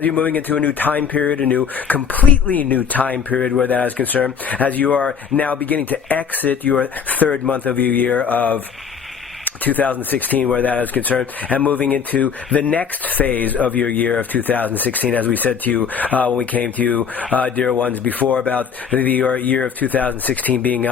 You're moving into a new time period, completely new time period where that is concerned, as you are now beginning to exit your third month of your year of 2016 where that is concerned, and moving into the next phase of your year of 2016, as we said to you when we came to you, dear ones, before about your year of 2016 being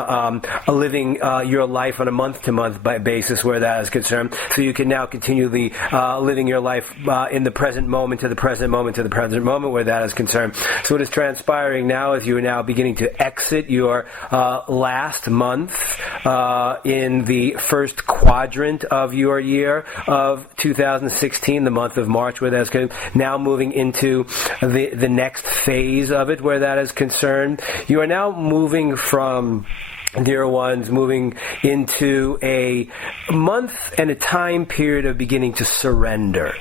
living your life on a month-to-month basis where that is concerned. So you can now continually living your life in the present moment to the present moment to the present moment where that is concerned. So what is transpiring now is you are now beginning to exit your last month in the first quadrant of your year of 2016, the month of March, where that's now moving into the next phase of it, where that is concerned. You are now moving from, dear ones, moving into a month and a time period of beginning to surrender.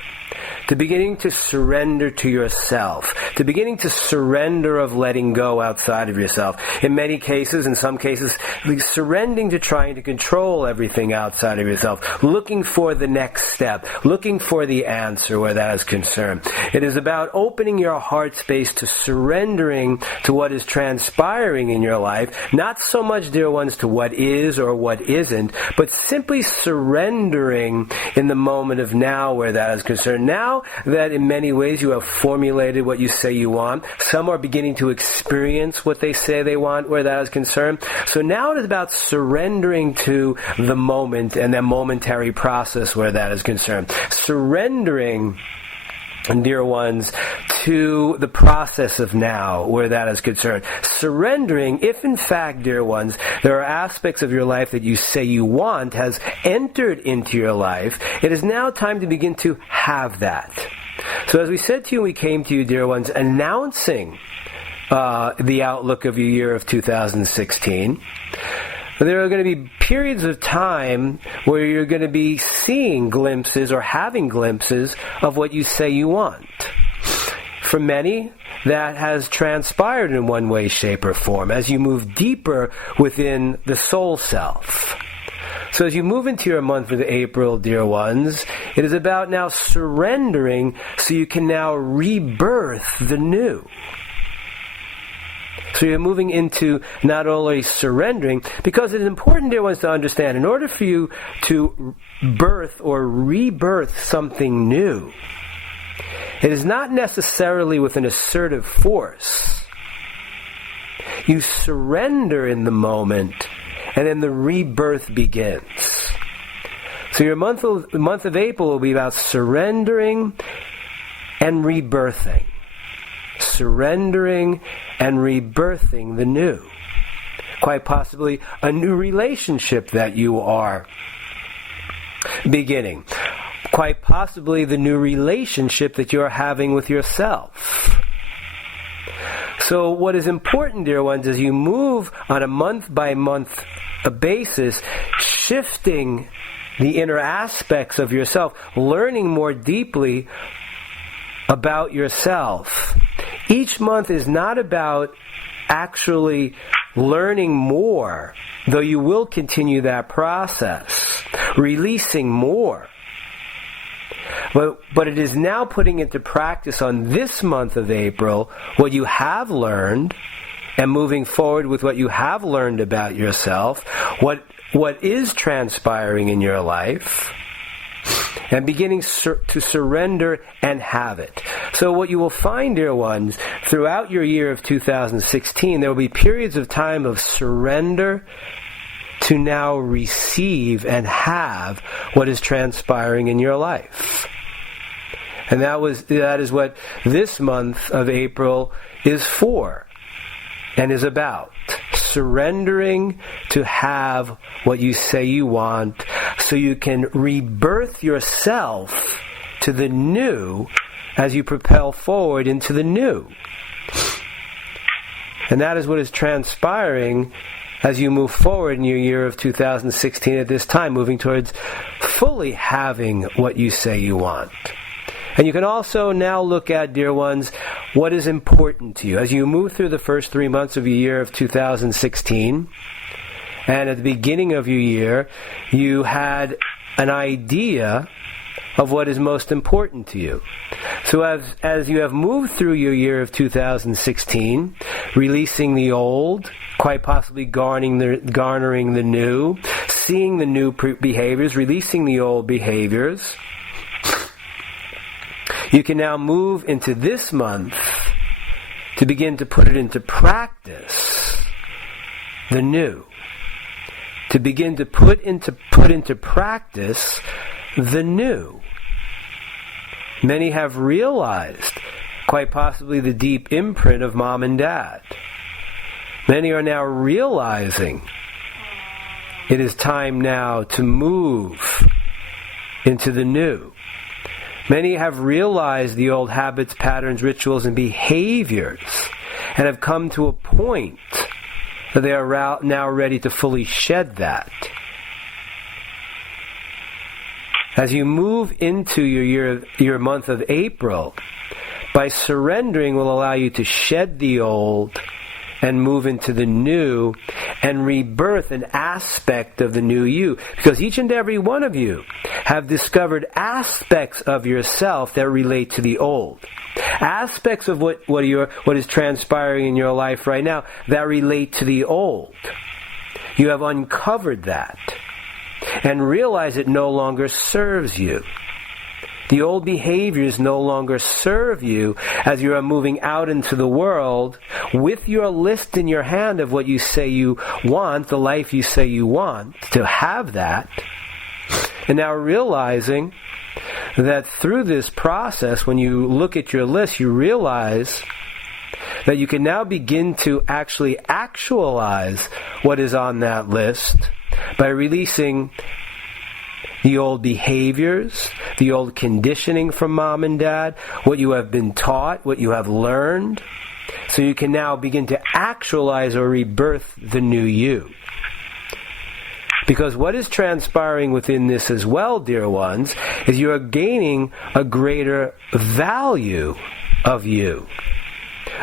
To beginning to surrender to yourself, to beginning to surrender of letting go outside of yourself. In many cases, in some cases, surrendering to trying to control everything outside of yourself, looking for the next step, looking for the answer where that is concerned. It is about opening your heart space to surrendering to what is transpiring in your life, not so much, dear ones, to what is or what isn't, but simply surrendering in the moment of now where that is concerned. Now that in many ways you have formulated what you say you want, some are beginning to experience what they say they want where that is concerned. So now it is about surrendering to the moment and the momentary process where that is concerned. Surrendering, dear ones, to the process of now, where that is concerned. Surrendering, if in fact, dear ones, there are aspects of your life that you say you want has entered into your life, it is now time to begin to have that. So as we said to you, we came to you, dear ones, announcing the outlook of your year of 2016. There are going to be periods of time where you're going to be seeing glimpses or having glimpses of what you say you want. For many, that has transpired in one way, shape, or form as you move deeper within the soul self. So as you move into your month of April, dear ones, it is about now surrendering so you can now rebirth the new. So you're moving into not only surrendering, because it is important, dear ones, to understand, in order for you to birth or rebirth something new, it is not necessarily with an assertive force. You surrender in the moment, and then the rebirth begins. So your month of April will be about surrendering and rebirthing. Surrendering and rebirthing the new. Quite possibly a new relationship that you are beginning. Quite possibly the new relationship that you're having with yourself. So what is important, dear ones, as you move on a month-by-month basis, shifting the inner aspects of yourself, learning more deeply about yourself. Each month is not about actually learning more, though you will continue that process, releasing more. But it is now putting into practice on this month of April what you have learned, and moving forward with what you have learned about yourself, what is transpiring in your life, and beginning to surrender and have it. So what you will find, dear ones, throughout your year of 2016, there will be periods of time of surrender to now receive and have what is transpiring in your life. And that is what this month of April is for and is about. Surrendering to have what you say you want so you can rebirth yourself to the new as you propel forward into the new. And that is what is transpiring as you move forward in your year of 2016 at this time, moving towards fully having what you say you want. And you can also now look at, dear ones, what is important to you. As you move through the first 3 months of your year of 2016, and at the beginning of your year, you had an idea of what is most important to you. So as you have moved through your year of 2016, releasing the old, quite possibly garnering the new, seeing the new behaviors, releasing the old behaviors, you can now move into this month to begin to put it into practice, the new. To begin to put into practice the new. Many have realized, quite possibly, the deep imprint of mom and dad. Many are now realizing it is time now to move into the new. Many have realized the old habits, patterns, rituals, and behaviors and have come to a point that they are now ready to fully shed that. As you move into your month of April, by surrendering will allow you to shed the old and move into the new and rebirth an aspect of the new you. Because each and every one of you have discovered aspects of yourself that relate to the old. Aspects of what is transpiring in your life right now that relate to the old. You have uncovered that and realize it no longer serves you. The old behaviors no longer serve you as you are moving out into the world with your list in your hand of what you say you want, the life you say you want, to have that. And now realizing that through this process, when you look at your list, you realize that you can now begin to actually actualize what is on that list by releasing the old behaviors, the old conditioning from mom and dad, what you have been taught, what you have learned. So you can now begin to actualize or rebirth the new you. Because what is transpiring within this as well, dear ones, is you are gaining a greater value of you.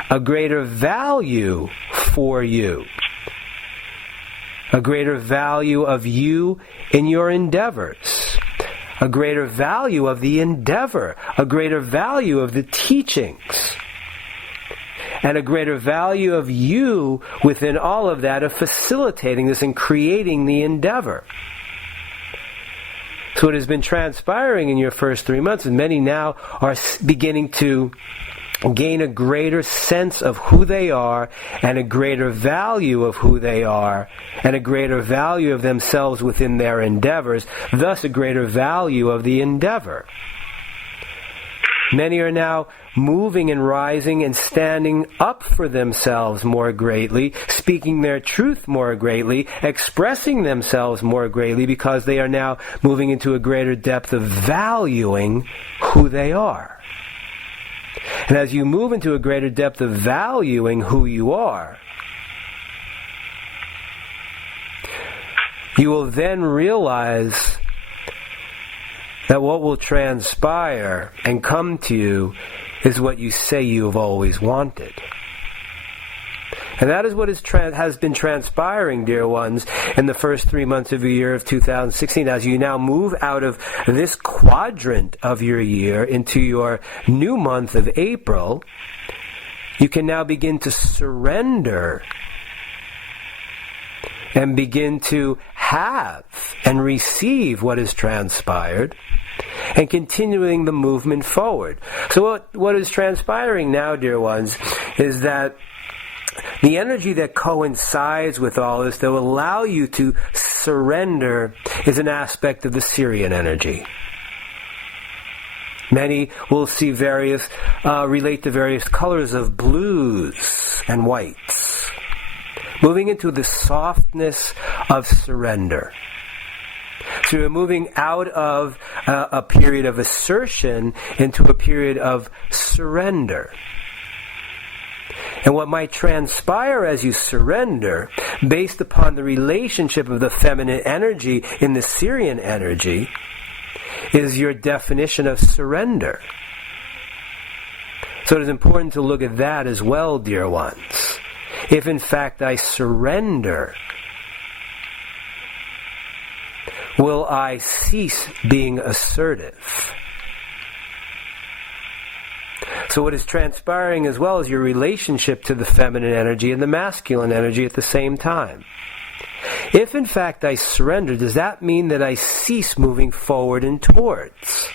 A greater value for you. A greater value of you in your endeavors. A greater value of the endeavor. A greater value of the teachings. And a greater value of you within all of that, of facilitating this and creating the endeavor. So what has been transpiring in your first 3 months, and many now are beginning to gain a greater sense of who they are and a greater value of who they are and a greater value of themselves within their endeavors, thus a greater value of the endeavor. Many are now moving and rising and standing up for themselves more greatly, speaking their truth more greatly, expressing themselves more greatly because they are now moving into a greater depth of valuing who they are. And as you move into a greater depth of valuing who you are, you will then realize that what will transpire and come to you is what you say you have always wanted. And that is what has been transpiring, dear ones, in the first 3 months of the year of 2016. As you now move out of this quadrant of your year into your new month of April, you can now begin to surrender and begin to have and receive what has transpired and continuing the movement forward. So what is transpiring now, dear ones, is that the energy that coincides with all this that will allow you to surrender is an aspect of the Syrian energy. Many will see relate to various colors of blues and whites. Moving into the softness of surrender. So you're moving out of a period of assertion into a period of surrender. And what might transpire as you surrender, based upon the relationship of the feminine energy in the Syrian energy, is your definition of surrender. So it is important to look at that as well, dear ones. If in fact I surrender, will I cease being assertive? So what is transpiring as well is your relationship to the feminine energy and the masculine energy at the same time. If in fact I surrender, does that mean that I cease moving forward and towards?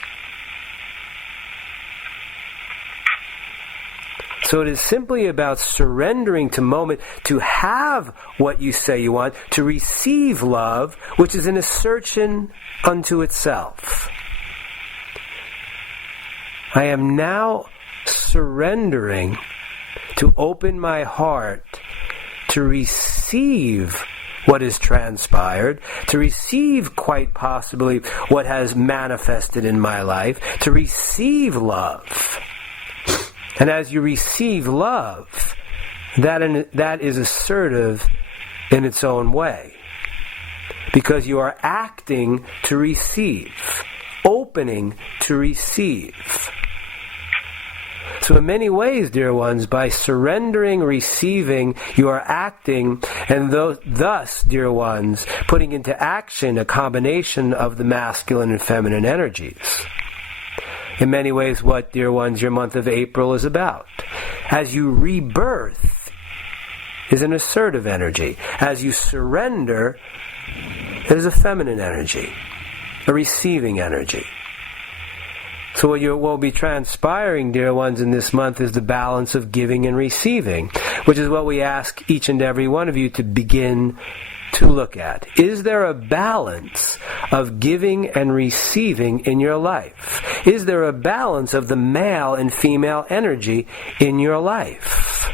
So it is simply about surrendering to moment, to have what you say you want, to receive love, which is an assertion unto itself. I am now surrendering to open my heart to receive what is transpired, to receive quite possibly what has manifested in my life, to receive love. And as you receive love, that is assertive in its own way. Because you are acting to receive, opening to receive. So in many ways, dear ones, by surrendering, receiving, you are acting, and thus, dear ones, putting into action a combination of the masculine and feminine energies. In many ways, what, dear ones, your month of April is about. As you rebirth is an assertive energy. As you surrender, it is a feminine energy, a receiving energy. So what will be transpiring, dear ones, in this month is the balance of giving and receiving, which is what we ask each and every one of you to begin to look at. Is there a balance of giving and receiving in your life? Is there a balance of the male and female energy in your life?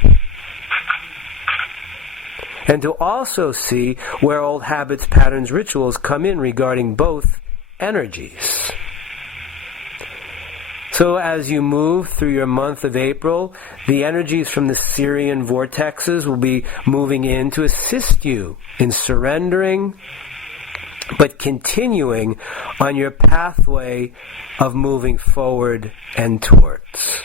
And to also see where old habits, patterns, rituals come in regarding both energies. So as you move through your month of April, the energies from the Syrian vortexes will be moving in to assist you in surrendering, but continuing on your pathway of moving forward and towards.